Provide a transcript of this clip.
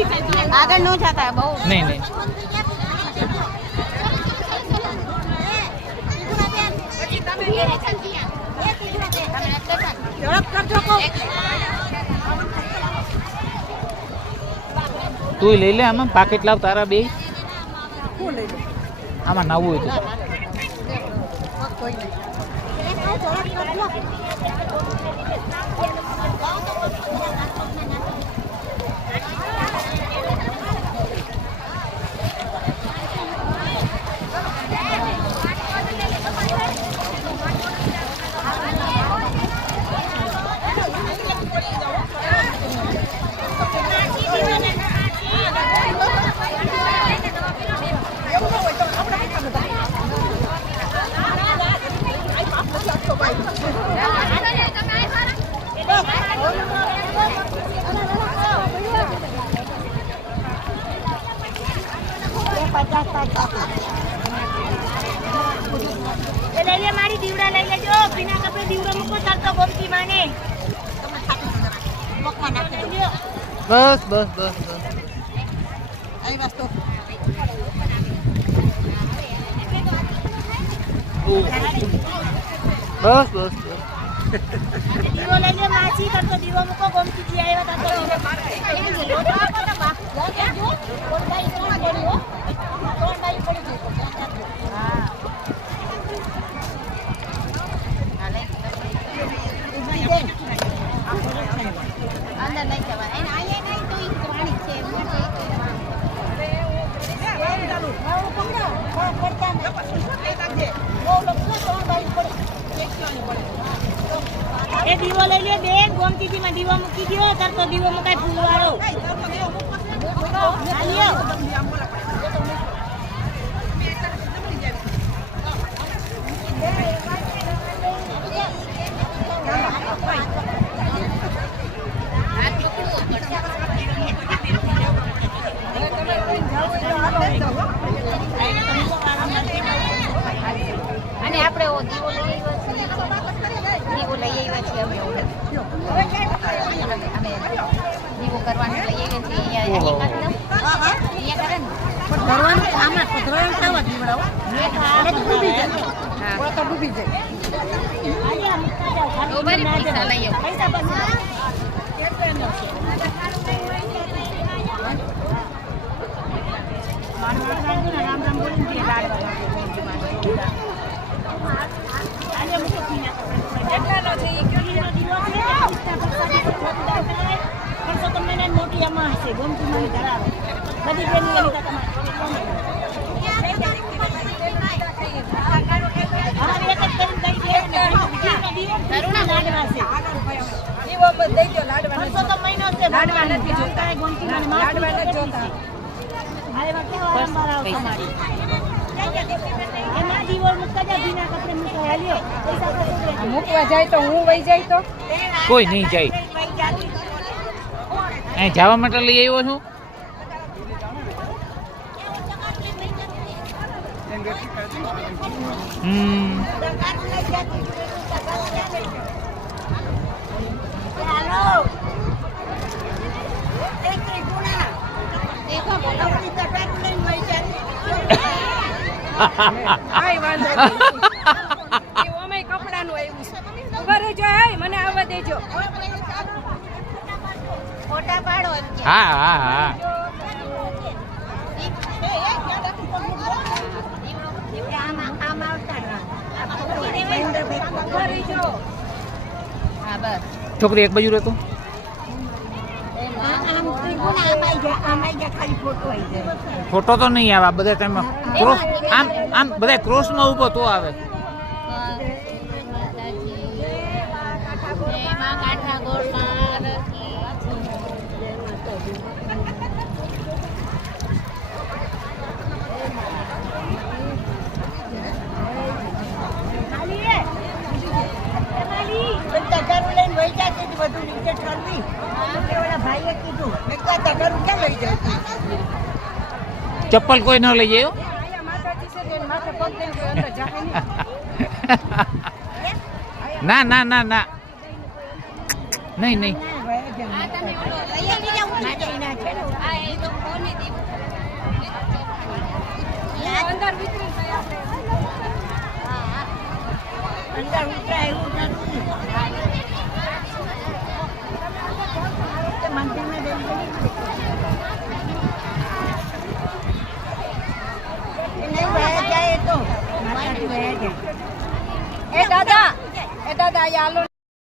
आगे नो जाता है बहुत नहीं नहीं તું લઈ લે આમાં પાકેટ લાવ તારા બે આમાં નાવું હોય તો લઈએ મારી દીવડા લઈ લેજો પીના કપડે દીવડો મૂકો ચાલતો ગોમતી માને મકમાં નાખી દો બસ બસ બસ બસ અહીં વસ્તુ બસ બસ દીવો લઈ લે માસી કરતો દીવો મૂકો ગોમતી જી આવ્યા તા અંદર નહીં જવાય એને અહીંયા નહીં તો ઈ પાણી છે એ દીવો લઈ લે બેન ગોમતીજી માં દીવો મૂકી દો તાર તો દીવો મુકાય ફૂલવાળો હાલ્યો અને આપણે ઓ દીવો લઈ આવ્યા છીએ અમે દીવો કરવાનું લઈ આવ્યા છીએ અહીંયા કરે ને ભરવાનું આમાં પધરાવાનું થવા દીવડાવો એટલે ડૂબી જાય હા તો ડૂબી જાય આયા મૂકી જાવ ઓ મારી પૈસા લઈ આવ પૈસા બસ રામ રામ બોલીને લાડવા મોટી એમાં હશે ગમતી મને ધરાવે બધી બેની એની મૂકવા જાય તો હું વહી જાય તો કોઈ નહીં જાય અહીં જવા માટે લઈ આવ્યો છું કપડાનું આવ્યું છે ઉભા રહેજો મને આવવા દેજો ફોટા પાડો હા હા હા છોકરી એક બાજુ રહેતો ફોટો તો નહીં આવે બધા ટાઈમમાં ક્રોસ આમ આમ બધા ક્રોસમાં ઉભો તો આવે ચપ્પલ કોઈ ન લઈ જાય ના ના ના ના નહીં નહીં આ તમે ઓલો લઈ આવી જાવ માટેના છે ને આ એ તો કોને દેવું અંદર વિતરી ગયા હા અંદર ઉતરાય એવું નથી મંદિરમાં જઈને નહીં વયા જાય તો માતાજી વયા જાય એ દાદા અહીંયા હાલો